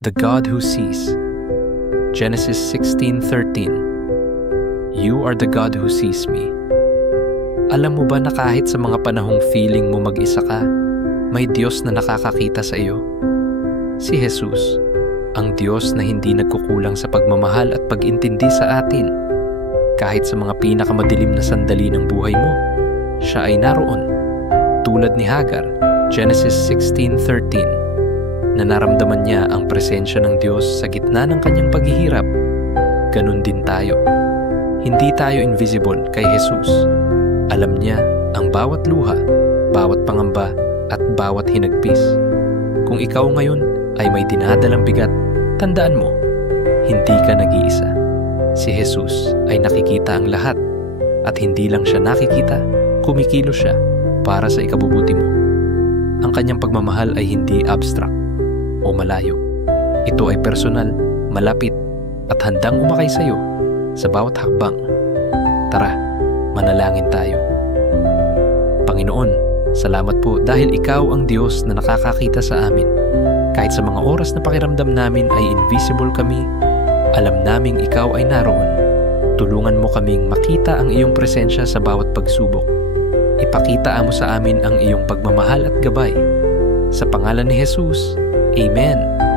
The God who sees. Genesis 16:13. You are the God who sees me. Alam mo ba na kahit sa mga panahong feeling mo mag-isa ka, may Diyos na nakakakita sa iyo? Si Jesus, ang Diyos na hindi nagkukulang sa pagmamahal at pag-intindi sa atin. Kahit sa mga pinakamadilim na sandali ng buhay mo, siya ay naroon. Tulad ni Hagar, Genesis 16:13, na naramdaman niya ang presensya ng Diyos sa gitna ng kanyang paghihirap. Ganun din tayo. Hindi tayo invisible kay Jesus. Alam niya ang bawat luha, bawat pangamba, at bawat hinagpis. Kung ikaw ngayon ay may dinadalang bigat, tandaan mo, hindi ka nag-iisa. Si Jesus ay nakikita ang lahat, at hindi lang siya nakikita, kumikilos siya para sa ikabubuti mo. Ang kanyang pagmamahal ay hindi abstract o malayo. Ito ay personal, malapit, at handang umakay sa iyo sa bawat hakbang. Tara, manalangin tayo. Panginoon, salamat po dahil Ikaw ang Diyos na nakakakita sa amin. Kahit sa mga oras na pakiramdam namin ay invisible kami, alam naming Ikaw ay naroon. Tulungan mo kaming makita ang iyong presensya sa bawat pagsubok. Ipakita mo sa amin ang iyong pagmamahal at gabay. Sa pangalan ni Jesus, Amen.